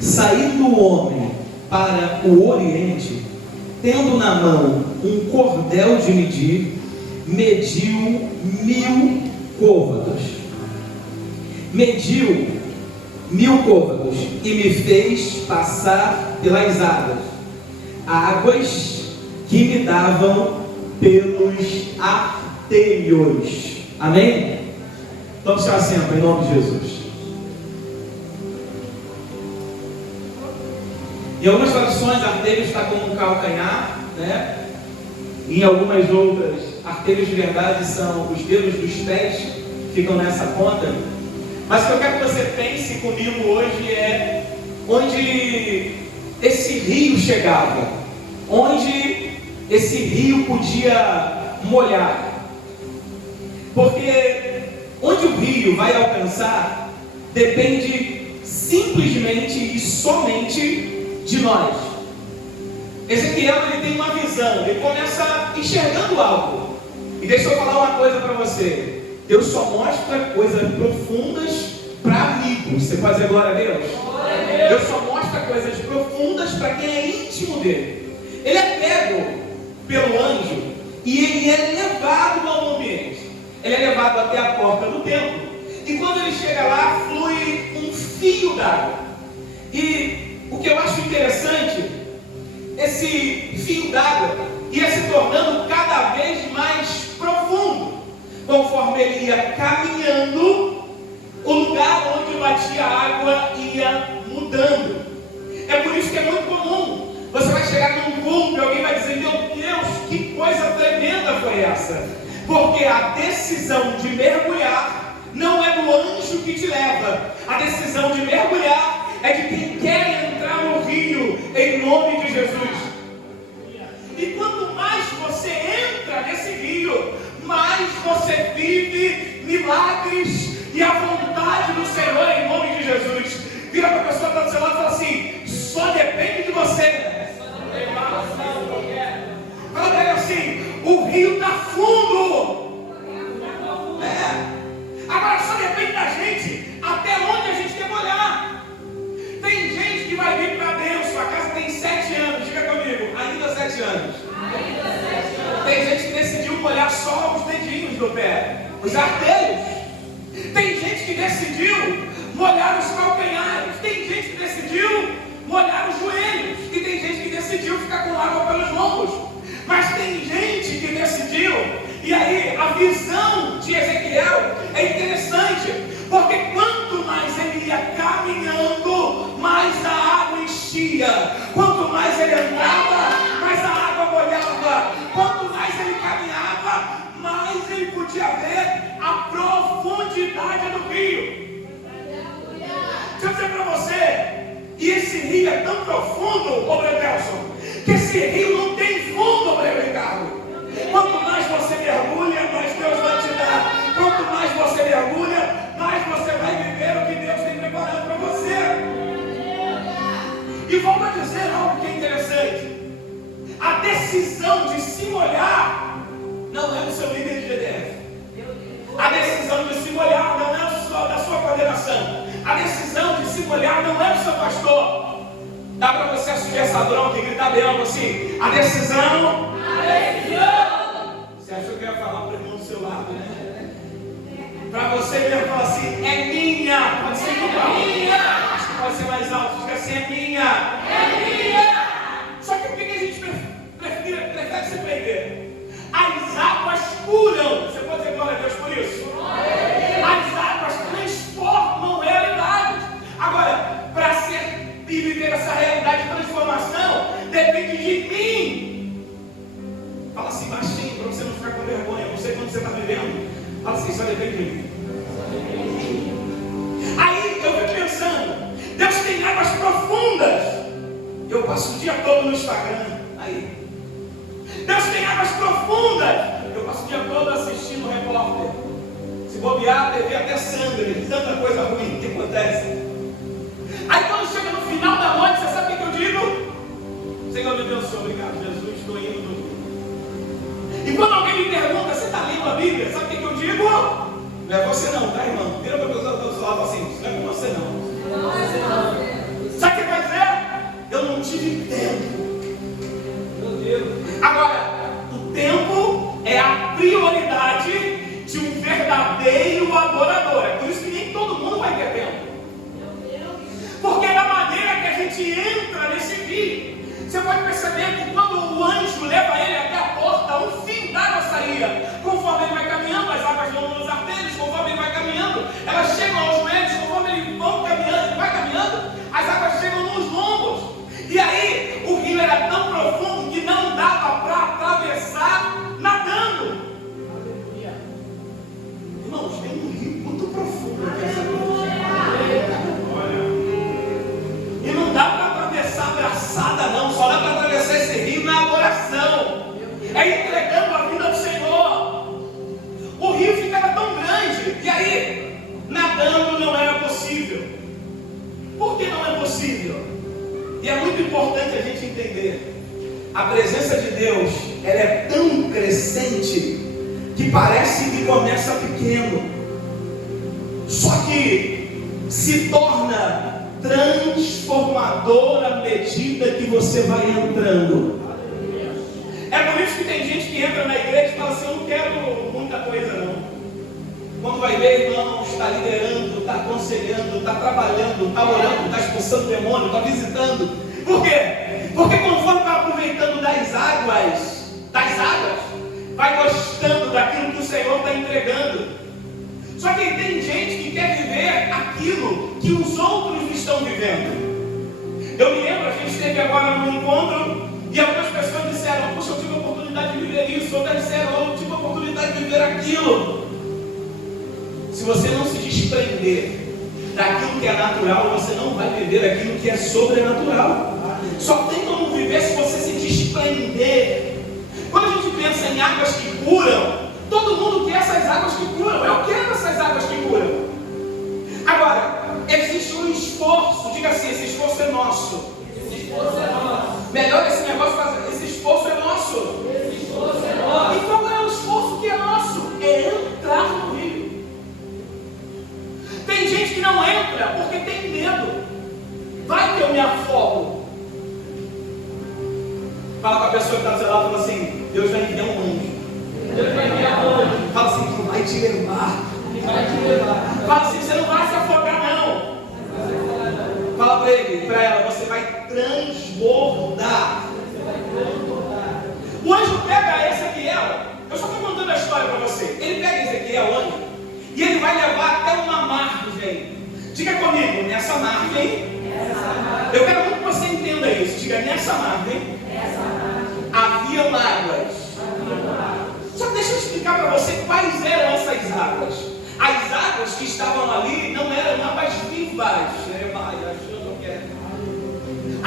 Saindo o homem para o oriente, tendo na mão um cordel de medir, mediu 1000 côvados. Mediu 1000 côvados e me fez passar pelas águas que me davam pelos artérios. Amém? Tome seu assento em nome de Jesus. Em algumas traduções, artérios está como um calcanhar, né? Em algumas outras, artérios de verdade são os dedos dos pés que ficam nessa ponta. Mas o que eu quero que você pense comigo hoje é onde esse rio chegava, onde esse rio podia molhar. Porque onde o rio vai alcançar depende simplesmente e somente de nós. Ezequiel, ele tem uma visão, ele começa enxergando algo. E deixa eu falar uma coisa para você. Deus só mostra coisas profundas para amigos. Você pode dizer glória a Deus? Glória a Deus. Deus só mostra coisas profundas para quem é íntimo dele. Ele é pego pelo anjo e ele é levado ao ambiente. Ele é levado até a porta do templo. E quando ele chega lá, flui um fio d'água. E o que eu acho interessante, esse fio d'água ia se tornando cada vez mais profundo. Conforme ele ia caminhando, o lugar onde batia a água ia mudando. É por isso que é muito comum. Você vai chegar num culto e alguém vai dizer, meu Deus, que coisa tremenda foi essa. Porque a decisão de mergulhar não é do anjo que te leva. A decisão de mergulhar é de quem quer entrar no rio, em nome de Jesus. E quanto mais você entra nesse rio, mais você vive milagres e a vontade do Senhor em nome de Jesus. Vira para a pessoa que está do seu lado e fala assim, só depende de você. Fala para ele assim, o rio está fundo. Agora só depende da gente, até onde a gente quer molhar. Tem gente que vai vir para Deus, sua casa tem 7 anos, diga comigo, ainda 7 anos. Tem gente que decidiu molhar só os dedinhos do pé, os artelhos. Tem gente que decidiu molhar os calcanhares. Tem gente que decidiu molhar os joelhos. E tem gente que decidiu ficar com água pelos lombos. Mas tem gente que decidiu. E aí a visão de Ezequiel é interessante, porque quanto mais ele ia caminhando, mais a água enchia. Quanto mais ele andava, mais a água molhava. Quanto mais ele caminhava, mais ele podia ver a profundidade do rio. Deixa eu dizer para você, e esse rio é tão profundo, ô Bredelson, que esse rio não tem fundo, ô Ricardo. Quanto mais você mergulha, mais Deus vai te dar. Quanto mais você mergulha, mais você vai viver o que Deus tem preparado para você. E volto a dizer algo que é interessante. A decisão de se molhar não é do seu líder de GDF. A decisão de se molhar não é da sua coordenação. A decisão de se molhar não é do seu pastor. Dá para você assumir essa bronca e gritar bem alto assim: a decisão. Você achou que eu ia falar para o irmão do seu lado, né? Para você mesmo falar assim: é minha. Pode ser minha. Acho que pode ser mais alto. Diga assim: é minha. É minha. Só que por que a gente prefere se prender? As águas curam. Você pode dizer glória a Deus por isso? As águas transformam realidades. Agora, para ser e viver essa realidade de transformação, depende de mim. Fala assim baixinho, para você não ficar com vergonha. Não sei quando você está vivendo. Fala assim: só depende de mim. Aí eu fico pensando, Deus tem águas profundas. Eu passo o dia todo no Instagram. Aí, Deus tem águas profundas. Eu passo o dia todo assistindo o repórter. Se bobear, a TV até sangra de tanta coisa ruim que acontece. Aí quando chega no final da noite, você sabe o que eu digo? Senhor, me abençoe, obrigado Jesus, estou indo. E quando alguém me pergunta: você está lendo a Bíblia? Sabe o que eu digo? Não é você não, tá, irmão? Vira para a pessoa do lado assim: não é com você não. Sabe o que vai dizer? Eu não tive tempo. Meu Deus. Agora, o tempo é a prioridade de um verdadeiro adorador. É por isso que nem todo mundo vai ter tempo. Porque é da maneira que a gente entra nesse rio. Você pode perceber que quando o anjo leva ele até a porta, um fio d'água saía. Conforme ele vai caminhando, as águas vão nos artelhos. Conforme ele vai caminhando, elas chegam aos joelhos. Conforme ele vai caminhando, as águas chegam nos lombos. E aí, o rio era tão profundo que não dava para atravessar nadando. Irmãos, tem um rio muito profundo aqui essa noite. E não dá para atravessar abraçada não, só dá para atravessar esse rio na adoração. É entregando a vida ao Senhor. O rio ficava tão grande, e aí, nadando não era possível. Por que não é possível? E é muito importante a gente entender. A presença de Deus, ela é tão crescente que parece que começa pequeno, só que se torna transformador à medida que você vai entrando. É por isso que tem gente que entra na igreja e fala assim: eu não quero muita coisa não. Quando vai ver, irmão, está liderando, está aconselhando, está trabalhando, está orando, está expulsando demônio, está visitando. Por quê? Porque conforme vai aproveitando das águas, vai gostando daquilo que o Senhor está entregando. Só que tem gente que quer viver aquilo que os outros estão vivendo. Eu me lembro, a gente esteve agora num encontro e algumas pessoas disseram: puxa, eu tive a oportunidade de viver isso. Outras disseram: eu tive a oportunidade de viver aquilo. Se você não se desprender daquilo que é natural, você não vai viver aquilo que é sobrenatural. Só tem como viver se você se desprender. Quando a gente pensa em águas que curam, todo mundo quer essas águas que curam. Eu quero essas águas que curam. Agora, existe um esforço. Diga assim: esse esforço é nosso. Esse esforço é nosso. Melhor esse negócio fazer. Esse esforço é nosso. Esse esforço é nosso. E qual é o esforço que é nosso? É entrar no rio. Tem gente que não entra porque tem medo. Vai que eu me afogo. Fala com a pessoa que está do seu lado: te levar. Ele vai te levar. Fala assim, você não vai se afogar não. Fala para ele, para ela, você vai transbordar. O anjo pega Ezequiel, eu só estou contando a história para você. Ele pega Ezequiel, o anjo, e ele vai levar até uma margem. Diga comigo, nessa margem. Eu quero muito que você entenda isso. Diga, nessa margem haviam águas. Só deixa eu explicar para você quais eram essas águas. As águas que estavam ali não eram águas vivas.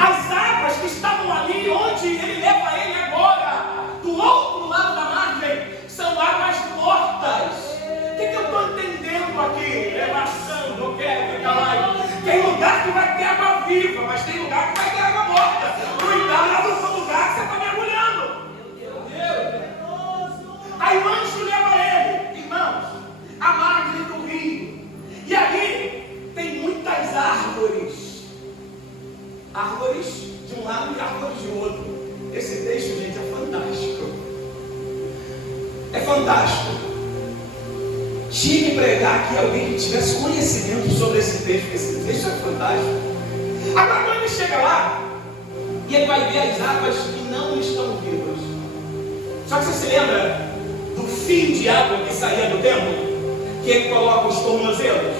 As águas que estavam ali, onde ele leva ele agora, do outro lado da margem, são águas mortas. O que eu estou entendendo aqui? Relação, não quero ficar lá. Tem lugar que vai ter água viva, mas tem lugar que vai ter água morta. Cuidado no lugar que você está mergulhando. Aí o anjo leva ele, irmãos, à margem do rio. E ali tem muitas árvores. Árvores de um lado e árvores de outro. Esse texto, gente, é fantástico. É fantástico. Tinha que pregar aqui alguém que tivesse conhecimento sobre esse texto. Esse texto é fantástico. Agora, quando ele chega lá, e ele vai ver as águas que não estão vivas. Só que você se lembra do fio de água que saía do templo? Que ele coloca os tornozelos.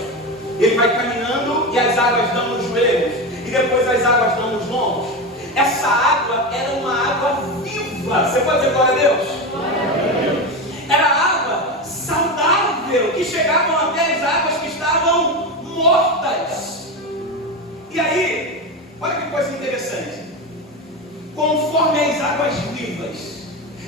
Ele vai caminhando e as águas dão nos joelhos. E depois as águas dão nos lombos. Essa água era uma água viva. Você pode dizer glória a Deus? Glória a Deus. Era água saudável, que chegavam até as águas que estavam mortas. E aí, olha que coisa interessante. Conforme as águas vivas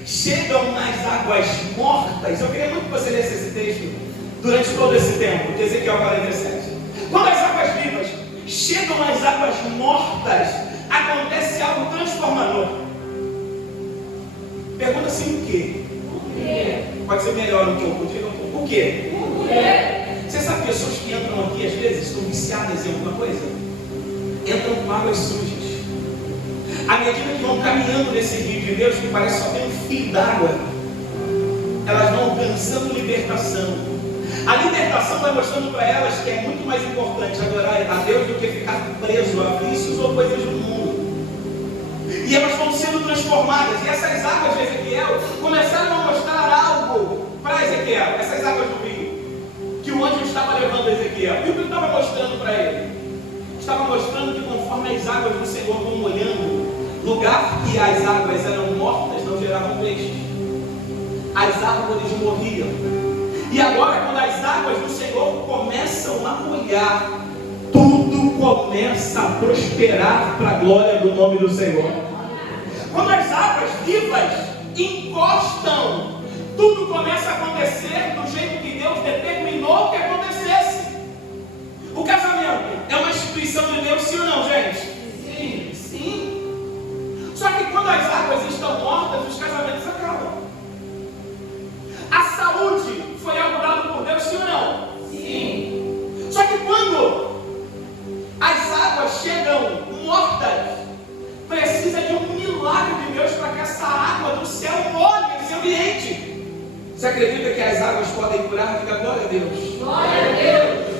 chegam nas águas mortas, eu queria muito que você lesse esse texto durante todo esse tempo, de Ezequiel 47. Quando as águas vivas chegam nas águas mortas, acontece algo transformador. Pergunta assim, o quê? Pode ser melhor um pouco, diga um pouco. O quê? Você sabe pessoas que entram aqui às vezes estão viciadas em alguma coisa? Entram com águas sujas. À medida que vão caminhando nesse rio de Deus, que parece só ter um fio d'água, elas vão alcançando libertação. A libertação vai mostrando para elas que é muito mais importante adorar a Deus do que ficar preso a vícios ou coisas do mundo. E elas vão sendo transformadas. E essas águas de Ezequiel começaram a mostrar algo para Ezequiel. Essas águas do rio, que o anjo estava levando a Ezequiel. E o que ele estava mostrando para ele? Estava mostrando que conforme as águas do Senhor vão molhando, lugar que as águas eram mortas não geravam peixes. As árvores morriam. E agora, quando as águas do Senhor começam a molhar, tudo começa a prosperar para a glória do nome do Senhor. Quando as águas vivas encostam, tudo começa a acontecer do jeito que Deus determinou que acontecesse. O casamento é uma instituição de Deus, sim ou não, gente? Sim. Sim. Só que quando as águas estão mortas, os casamentos acabam. A saúde foi algo dado por Deus, sim ou não? Sim. Só que quando as águas chegam mortas, precisa de um milagre de Deus para que essa água do céu molhe esse ambiente. Você acredita que as águas podem curar? Diga glória a Deus. Glória a Deus.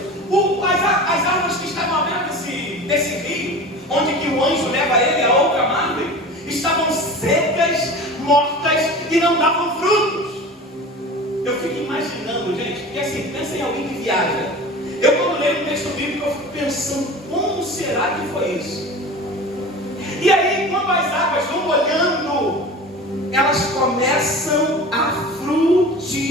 As águas que estavam à beira desse rio, onde que o anjo leva ele a outra margem, estavam secas, mortas e não davam frutos. Eu fico imaginando, gente, porque assim, pensa em alguém que viaja. Eu quando leio um texto bíblico, eu fico pensando, como será que foi isso? E aí, quando as águas vão molhando, elas começam a frutificar.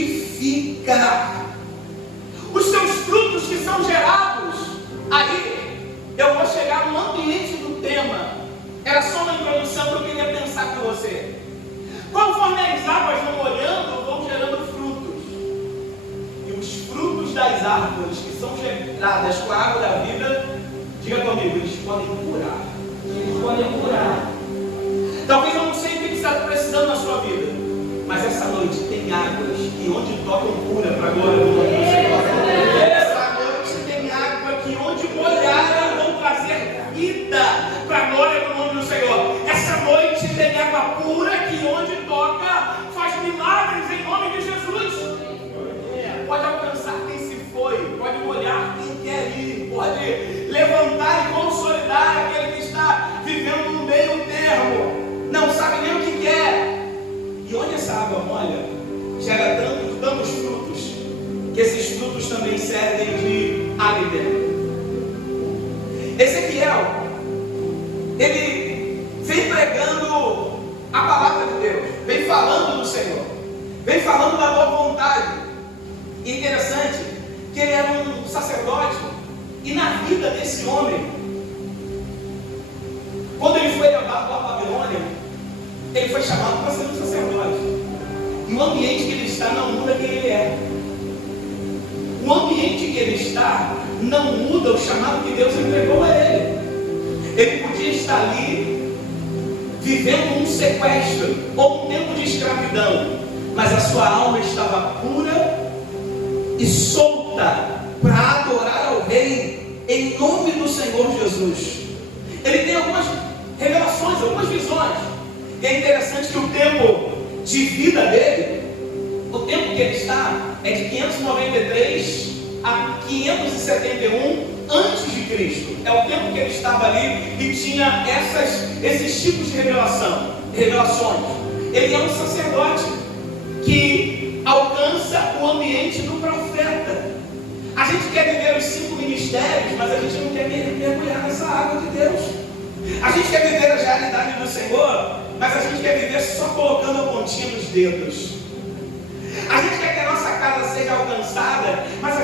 Os seus frutos que são gerados, aí, eu vou chegar no ambiente do tema. Era só uma introdução que eu queria pensar com você. Conforme as águas vão molhando, vão gerando frutos. E os frutos das árvores que são geradas com a água da vida, diga comigo, eles podem curar. Eles podem curar. Talvez eu não sei o que está precisando na sua vida, mas essa noite tem águas que onde tocam cura para a glória do nome do Senhor. Essa noite tem água que onde molharem vão trazer vida para a glória do nome do Senhor. Essa noite tem água pura que onde toca faz milagres em nome de Jesus. essa água molha gera tantos frutos, que esses frutos também servem de alimento. Ezequiel, ele vem pregando a palavra de Deus, vem falando do Senhor, vem falando da boa vontade. E interessante que ele era um sacerdote, e na vida desse homem, quando ele foi levado para a Babilônia, ele foi chamado para ser um sacerdote. E o ambiente que ele está não muda quem ele é. O ambiente que ele está não muda o chamado que Deus entregou a ele. Ele podia estar ali vivendo um sequestro ou um tempo de escravidão, mas a sua alma estava pura e solta para adorar ao Rei em nome do Senhor Jesus. Ele tem algumas revelações, algumas visões. E é interessante que o tempo de vida dele, o tempo que ele está, é de 593 a 571 antes de Cristo. É o tempo que ele estava ali e tinha esses tipos de revelações. Ele é um sacerdote que alcança o ambiente do profeta. A gente quer viver os 5 ministérios, mas a gente não quer mergulhar nessa água de Deus. A gente quer viver a realidade do Senhor, mas a gente quer viver só colocando a pontinha dos dedos. A gente quer que a nossa casa seja alcançada, mas